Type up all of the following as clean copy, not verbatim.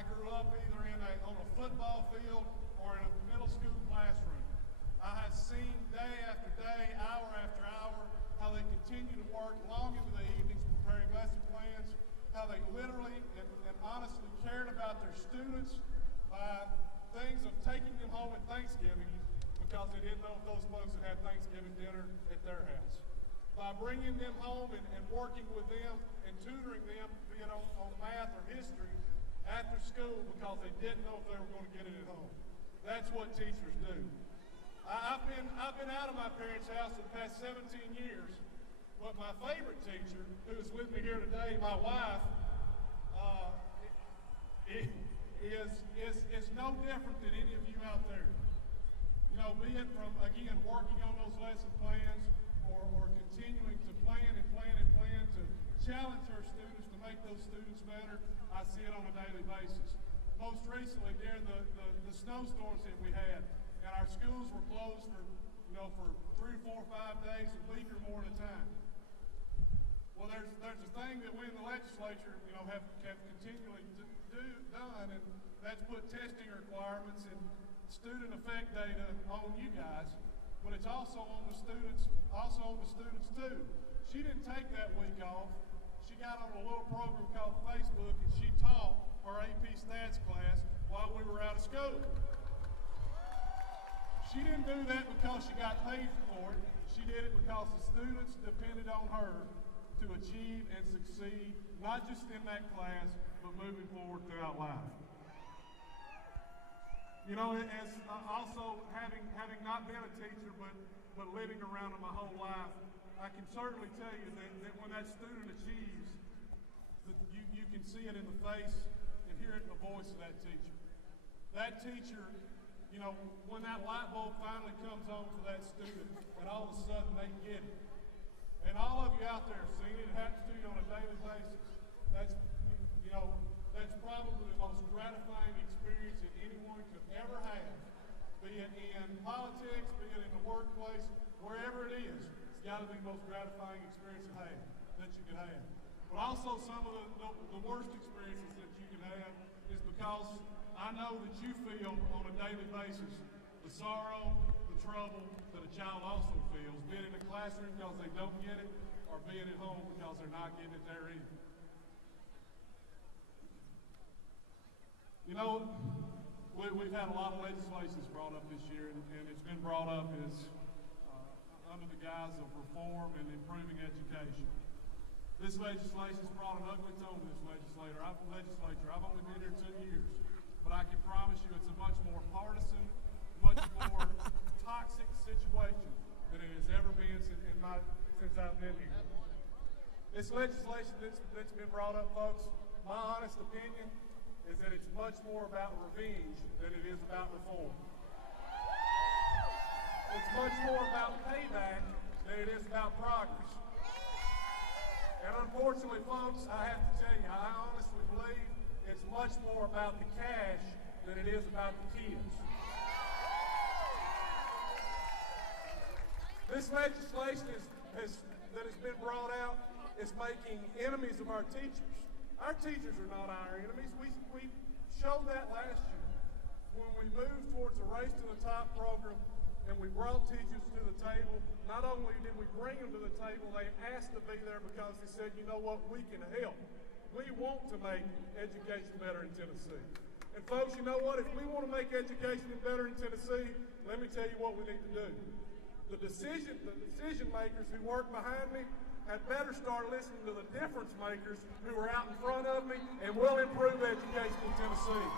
I grew up either on a football field or in a middle school classroom. I have seen day after day, hour after hour, how they continue to work long into the evenings preparing lesson plans, how they literally and honestly cared about their students by things of taking them home at Thanksgiving because they didn't know if those folks had Thanksgiving dinner at their house. By bringing them home and working with them and tutoring them, be it on math or history, after school because they didn't know if they were going to get it at home. That's what teachers do. I've been out of my parents' house for the past 17 years, but my favorite teacher, who is with me here today, my wife, is no different than any of you out there. You know, be it from, again, working on those lesson plans or continuing to plan to challenge our students to make those students better. I see it on a daily basis. Most recently, during the snowstorms that we had, and our schools were closed for 3 or 4 or 5 days, a week or more at a time. Well, there's a thing that we in the legislature, have continually done, and that's put testing requirements and student effect data on you guys, but it's also on the students too. She didn't take that week off. She got on a little program called Facebook, and she taught our AP Stats class while we were out of school. She didn't do that because she got paid for it. She did it because the students depended on her to achieve and succeed, not just in that class, but moving forward throughout life. As also having not been a teacher, but living around it my whole life, I can certainly tell you that when that student achieves, that you can see it in the face and hear it in the voice of that teacher. That teacher, when that light bulb finally comes on for that student, and all of a sudden they get it. And all of you out there have seen it. It happens to you on a daily basis. That's probably the most gratifying experience that anyone could ever have, be it in politics, be it in the workplace, wherever it is. It's got to be the most gratifying experience that you can have. But also some of the worst experiences that you can have is because I know that you feel on a daily basis the sorrow, the trouble that a child also feels, be it in the classroom because they don't get it, or be it at home because they're not getting it there either. We've had a lot of legislation brought up this year, and it's been brought up as under the guise of reform and improving education. This legislation's brought an ugly tone to this legislature. I've only been here 2 years, but I can promise you it's a much more partisan, much more toxic situation than it has ever been since I've been here. This legislation that's been brought up, folks, my honest opinion is that it's much more about revenge than it is about reform. It's much more about payback than it is about progress. And unfortunately, folks, I have to tell you, I honestly believe it's much more about the cash than it is about the kids. This legislation that has been brought out is making enemies of our teachers. Our teachers are not our enemies. We showed that last year when we moved towards a Race to the Top program and we brought teachers to the table. Not only did we bring them to the table, they asked to be there because they said, you know what, we can help. We want to make education better in Tennessee. And folks, you know what, if we want to make education better in Tennessee, let me tell you what we need to do. The decision makers who work behind me had better start listening to the difference makers who are out in front of me and will improve education in Tennessee.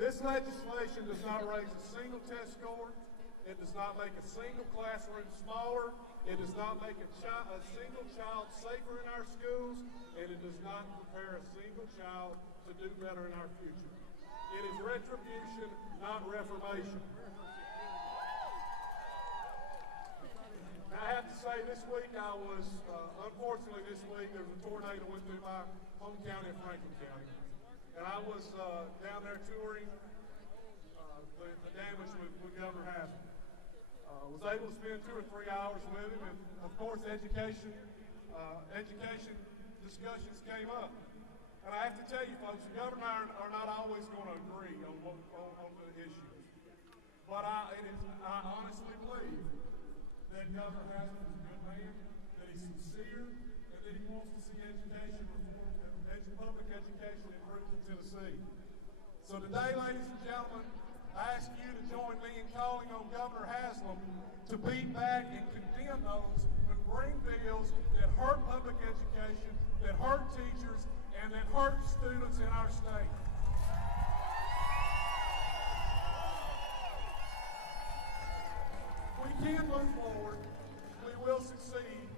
This legislation does not raise a single test score. It does not make a single classroom smaller. It does not make a single child safer in our schools. And it does not prepare a single child to do better in our future. It is retribution, not reformation. Now, I have to say, this week unfortunately this week, there was a tornado went through my home county of Franklin County. And I was down there touring the damage with Governor Haslett. Was able to spend 2 or 3 hours with him, and of course education education discussions came up. And I have to tell you folks, the governor and I are not always going to agree on the issues. But I honestly believe that Governor Haslett is a good man, that he's sincere, and that he wants to see education reform, public education improved in Tennessee. So today, ladies and gentlemen, I ask you to join me in calling on Governor Haslett to beat back and condemn those who bring bills that hurt public education, that hurt teachers, and that hurt students in our state. We can move forward. We will succeed.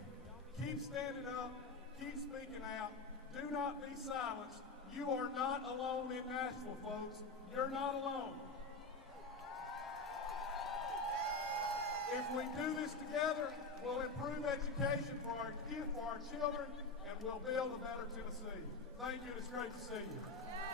Keep standing up. Keep speaking out. Do not be silenced. You are not alone in Nashville, folks. You're not alone. If we do this together, we'll improve education for our kids, for our children, and we'll build a better Tennessee. Thank you. It's great to see you.